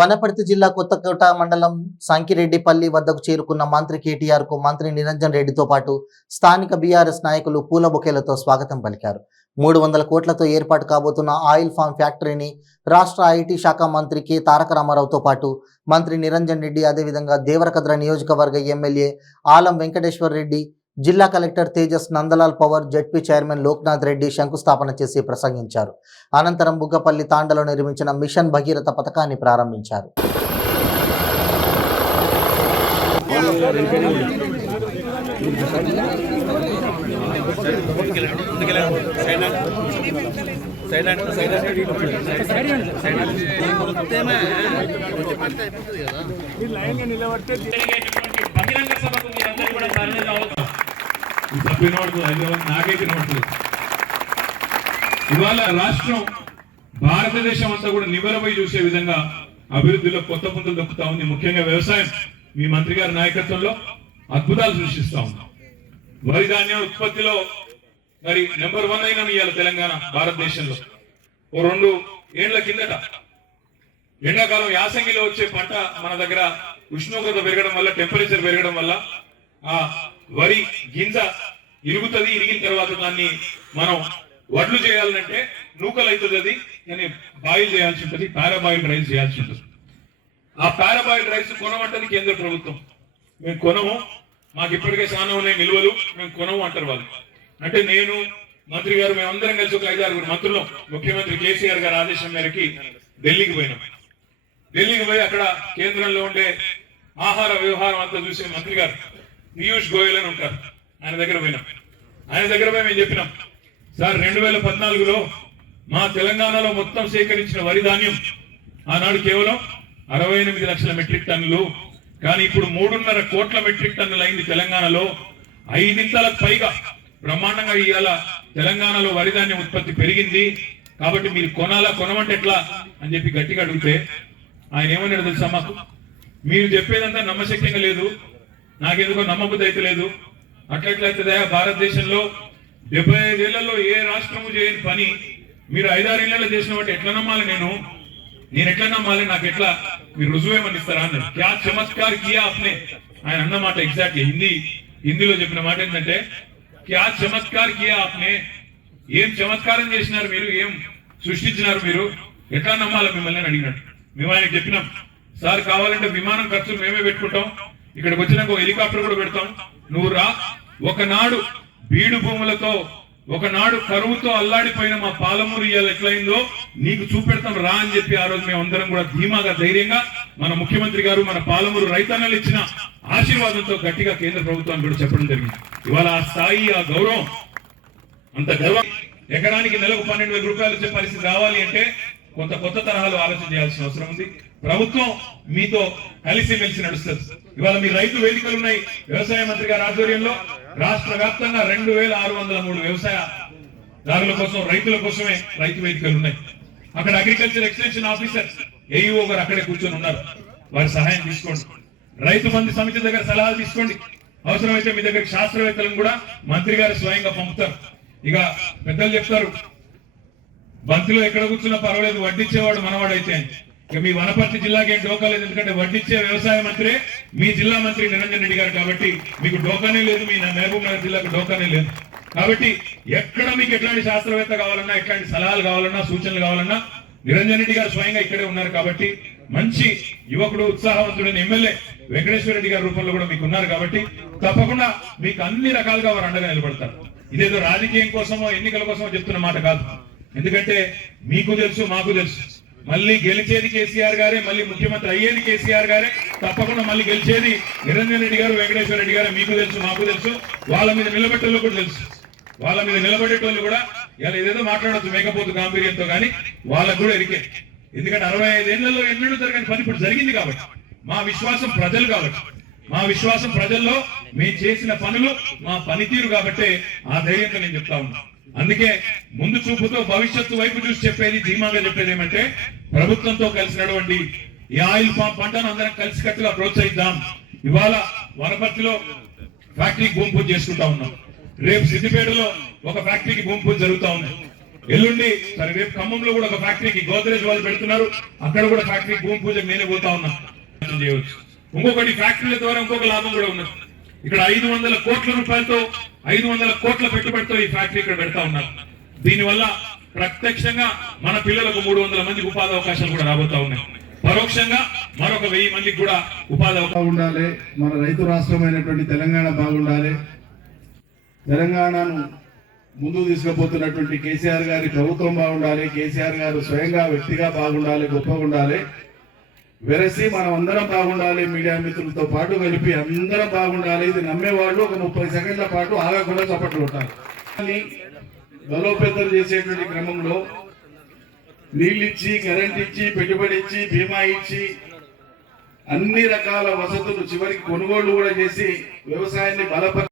వనపర్తి జిల్లా కొత్తకోట మండలం సంకిరెడ్డిపల్లి వద్దకు చేరుకున్న మంత్రి కేటీఆర్ కు మంత్రి నిరంజన్ రెడ్డితో పాటు స్థానిక బీఆర్ఎస్ నాయకులు పూల బొకేలతో స్వాగతం పలికారు. 300 కోట్లతో ఏర్పాటు కాబోతున్న ఆయిల్ ఫామ్ ఫ్యాక్టరీని రాష్ట్ర ఐటీ శాఖ మంత్రి కె తారక రామారావుతో పాటు మంత్రి నిరంజన్ రెడ్డి, అదేవిధంగా దేవరకద్ర నియోజకవర్గ ఎమ్మెల్యే ఆలం వెంకటేశ్వర్ రెడ్డి, జిల్లా collector Tejas Nandlal Pawar, ZP chairman Loknath Reddy శంకుస్థాపన చేసి ప్రసంగించారు. అనంతరం బుగ్గపల్లి తాండలో నిర్మించిన మిషన్ భగీరథ పథకాన్ని ప్రారంభించారు. ఇవాళ రాష్ట్రం భారతదేశం అంతా కూడా నివరపై చూసే విధంగా అభివృద్ధిలో కొత్త పుంతలు దొక్కుతా ఉంది. ముఖ్యంగా వ్యవసాయం మీ మంత్రి గారి నాయకత్వంలో అద్భుతాలు సృష్టిస్తా ఉన్నాం. వరి ధాన్యం ఉత్పత్తిలో మరి నెంబర్ 1 అయిన ఇవాళ తెలంగాణ భారతదేశంలో. ఓ 2 ఏళ్ల కిందట ఎండాకాలం యాసంగిలో వచ్చే పంట మన దగ్గర ఉష్ణోగ్రత పెరగడం వల్ల, టెంపరేచర్ పెరగడం వల్ల ఆ వరి గింజ ఇరుగుతుంది. ఇరిగిన తర్వాత దాన్ని మనం వడ్లు చేయాలంటే నూకలు అవుతుంది. అది కానీ బాయిల్ చేయాల్సి ఉంటుంది, పారాబాయిల్డ్ రైస్ చేయాల్సి ఉంటుంది. ఆ పారాబాయిల్డ్ రైస్ కొనమంటది కేంద్ర ప్రభుత్వం. మేము కొనము, మాకు ఇప్పటికే చాలా ఉన్నాయి నిల్వలు, మేము కొనము అంటారు వాళ్ళు. అంటే నేను మంత్రి గారు మేమందరం కలిసి ఒక 5-6 మంత్రులు ముఖ్యమంత్రి కేసీఆర్ గారి ఆదేశం మేరకి ఢిల్లీకి పోయినాం. ఢిల్లీకి పోయి అక్కడ కేంద్రంలో ఉండే ఆహార వ్యవహారం అంతా చూసే మంత్రి గారు పీయూష్ గోయల్ అని ఉంటారు, ఆయన దగ్గర పోయినాం. ఆయన దగ్గర పోయి మేము చెప్పినాం, సార్ 2014లో మా తెలంగాణలో మొత్తం సేకరించిన వరి ధాన్యం ఆనాడు కేవలం 68 లక్షల మెట్రిక్ టన్నులు, కానీ ఇప్పుడు 3.5 కోట్ల మెట్రిక్ టన్నులు అయింది. తెలంగాణలో 5 పైగా బ్రహ్మాండంగా ఇవాళ తెలంగాణలో వరి ధాన్యం ఉత్పత్తి పెరిగింది. కాబట్టి మీరు కొనమంటే ఎట్లా అని చెప్పి గట్టిగా అడిగితే ఆయన ఏమన్నాడు తెలుసా, మాకు మీరు చెప్పేదంతా నమ్మశక్యంగా లేదు, నాకెందుకో నమ్మబుద్ధి అయితే లేదు. అట్లయితే భారతదేశంలో 75 ఏళ్లలో ఏ రాష్ట్రము చేయని పని మీరు 5-6 ఏళ్లలో చేసిన వాటి ఎట్లా నమ్మాలి? నేను ఎట్లా నమ్మాలి? నాకు ఎట్లా మీరు రుజువేమని ఇస్తారా అన్నాడు. క్యా చమత్కార్ కియా అప్నే, ఆయన అన్నమాట ఎగ్జాక్ట్లీ హిందీలో చెప్పిన మాట ఏంటంటే, క్యా చమత్కార్ కియా అప్నే, ఏం చమత్కారం చేసినారు మీరు, ఏం సృష్టించినారు మీరు, ఎట్లా నమ్మాలి మిమ్మల్ని అని అడిగినట్టు. మేము ఆయనకు చెప్పినాం, సార్ కావాలంటే విమానం ఖర్చులు మేమే పెట్టుకుంటాం, ఇక్కడికి వచ్చినాక ఒక హెలికాప్టర్ కూడా పెడతాం, నువ్వు రా. ఒకనాడు బీడు భూములతో, ఒకనాడు కరువుతో అల్లాడిపోయిన మా పాలమూరు ఇవాళ ఎట్లయిందో నీకు చూపెడతాం రా అని చెప్పి ఆ రోజు మేమందరం కూడా ధీమాగా, ధైర్యంగా మన ముఖ్యమంత్రి గారు మన పాలమూరు రైతన్నలు ఇచ్చిన ఆశీర్వాదంతో గట్టిగా కేంద్ర ప్రభుత్వాన్ని కూడా చెప్పడం జరిగింది. ఇవాళ ఆ స్థాయి, ఆ గౌరవం, అంత గర్వం, ఎకరానికి నెలకు 12,000 రూపాయలు వచ్చే పరిస్థితి రావాలి అంటే కొత్త తరహాలో ఆలోచన చేయాల్సిన అవసరం ఉంది. ప్రభుత్వం మీతో కలిసిమెలిసి నడుస్తుంది. ఇవాళ మీ రైతు వేదికలు ఉన్నాయి. వ్యవసాయ మంత్రి గారి ఆధ్వర్యంలో రాష్ట్ర వ్యాప్తంగా 2603 వ్యవసాయదారుల కోసం, రైతుల కోసమే రైతు వేదికలు ఉన్నాయి. అక్కడ అగ్రికల్చర్ ఎక్స్టెన్షన్ ఆఫీసర్ ఏఈఓ గారు అక్కడే కూర్చొని ఉన్నారు. వారి సహాయం తీసుకోండి. రైతు బంధు సమితి దగ్గర సలహాలు తీసుకోండి. అవసరమైతే మీ దగ్గర శాస్త్రవేత్తలను కూడా మంత్రి గారు స్వయంగా పంపుతారు. ఇక పెద్దలు చెప్తారు, బంతిలో ఎక్కడ కూర్చున్నా పర్వాలేదు, వడ్డిచ్చేవాడు మనవాడైతే. ఇక మీ వనపర్తి జిల్లాకి ఏం డోకా లేదు, ఎందుకంటే వడ్డిచ్చే వ్యవసాయ మంత్రి మీ జిల్లా మంత్రి నిరంజన్ రెడ్డి గారు. కాబట్టి మీకు డోకానే లేదు, మీ మహబూబ్ నగర్ జిల్లాకు డోకానే లేదు. కాబట్టి ఎక్కడ మీకు ఎట్లాంటి శాస్త్రవేత్త కావాలన్నా, ఎట్లాంటి సలహాలు కావాలన్నా, సూచనలు కావాలన్నా నిరంజన్ రెడ్డి గారు స్వయంగా ఇక్కడే ఉన్నారు. కాబట్టి మంచి యువకుడు, ఉత్సాహవంతుడైన ఎమ్మెల్యే వెంకటేశ్వర రెడ్డి గారి రూపంలో కూడా మీకు ఉన్నారు. కాబట్టి తప్పకుండా మీకు అన్ని రకాలుగా వారు అండగా నిలబడతారు. ఇదేదో రాజకీయం కోసమో ఎన్నికల కోసమో చెప్తున్న మాట కాదు. ఎందుకంటే మీకు తెలుసు, మాకు తెలుసు, మళ్ళీ గెలిచేది కేసీఆర్ గారే, మళ్ళీ ముఖ్యమంత్రి అయ్యేది కేసీఆర్ గారే. తప్పకుండా మళ్ళీ గెలిచేది నిరంజన్ రెడ్డి గారు, వెంకటేశ్వర రెడ్డి గారు. మీకు తెలుసు, మాకు తెలుసు, వాళ్ళ మీద నిలబెట్టేళ్ళు కూడా తెలుసు. వాళ్ళ మీద నిలబెట్టేటోళ్ళు కూడా ఇలా ఏదేదో మాట్లాడచ్చు మేకపోతు గాంభీర్యంతో, కానీ వాళ్ళకు కూడా ఎరికే. ఎందుకంటే 65 ఏళ్లలో ఎన్నడూ జరగని పని ఇప్పుడు జరిగింది. కాబట్టి మా విశ్వాసం ప్రజలు, కాబట్టి మా విశ్వాసం ప్రజల్లో మేము చేసిన పనులు, మా పనితీరు. కాబట్టి ఆ ధైర్యంతో నేను చెప్తా ఉన్నా. అందుకే ముందు చూపుతో భవిష్యత్తు వైపు చూసి చెప్పేది, ధీమాగా చెప్పేది ఏమంటే, ప్రభుత్వంతో కలిసి నడవండి. ఈ ఆయిల్ పామ్ పంటను అందరం కలిసికట్టుగా ప్రోత్సహిద్దాం. ఇవాళ వనపర్తిలో ఫ్యాక్టరీ భూమి పూజ చేసుకుంటా ఉన్నాం. రేపు సిద్దిపేటలో ఒక ఫ్యాక్టరీకి భూమి పూజ జరుగుతా ఉంది. ఎల్లుండి సరే రేపు ఖమ్మంలో కూడా ఒక ఫ్యాక్టరీకి గోద్రేజ్ వాళ్ళు పెడుతున్నారు, అక్కడ కూడా ఫ్యాక్టరీ భూమి పూజకు నేనే పోతా ఉన్నా చేయవచ్చు. ఇంకొకటి ఫ్యాక్టరీల ద్వారా ఇంకొక లాభం కూడా ఉన్నది. ఇక్కడ 500 కోట్ల రూపాయలతో 500 కోట్ల పెట్టుబడితో ఈ ఫ్యాక్టరీ ఇక్కడ పెడతా ఉన్నారు. దీనివల్ల ప్రత్యక్షంగా మన పిల్లలకు 300 మందికి ఉపాధి అవకాశాలు కూడా రాబోతా ఉన్నాయి. పరోక్షంగా మరొక 1000 మందికి కూడా ఉపాధి అవకాశం ఉండాలి. మన రైతు రాష్ట్రమైనటువంటి తెలంగాణ బాగుండాలి. తెలంగాణను ముందుకు తీసుకుపోతున్నటువంటి కేసీఆర్ గారి ప్రభుత్వం బాగుండాలి. కేసీఆర్ గారు స్వయంగా వ్యక్తిగా బాగుండాలి, గొప్పగా ఉండాలి. వెరసి మనం అందరం బాగుండాలి. మీడియా మిత్రులతో పాటు కలిపి అందరం బాగుండాలి. ఇది నమ్మేవాళ్ళు ఒక 30 సెకండ్ల పాటు ఆగకుండా చప్పట్లు కొట్టాలి. బలోపేతం చేసేటువంటి క్రమంలో నీళ్ళిచ్చి, కరెంట్ ఇచ్చి, పెట్టుబడి ఇచ్చి, బీమా ఇచ్చి, అన్ని రకాల వసతులు చివరికి కొనుగోళ్లు కూడా చేసి వ్యవసాయాన్ని బలపరిచి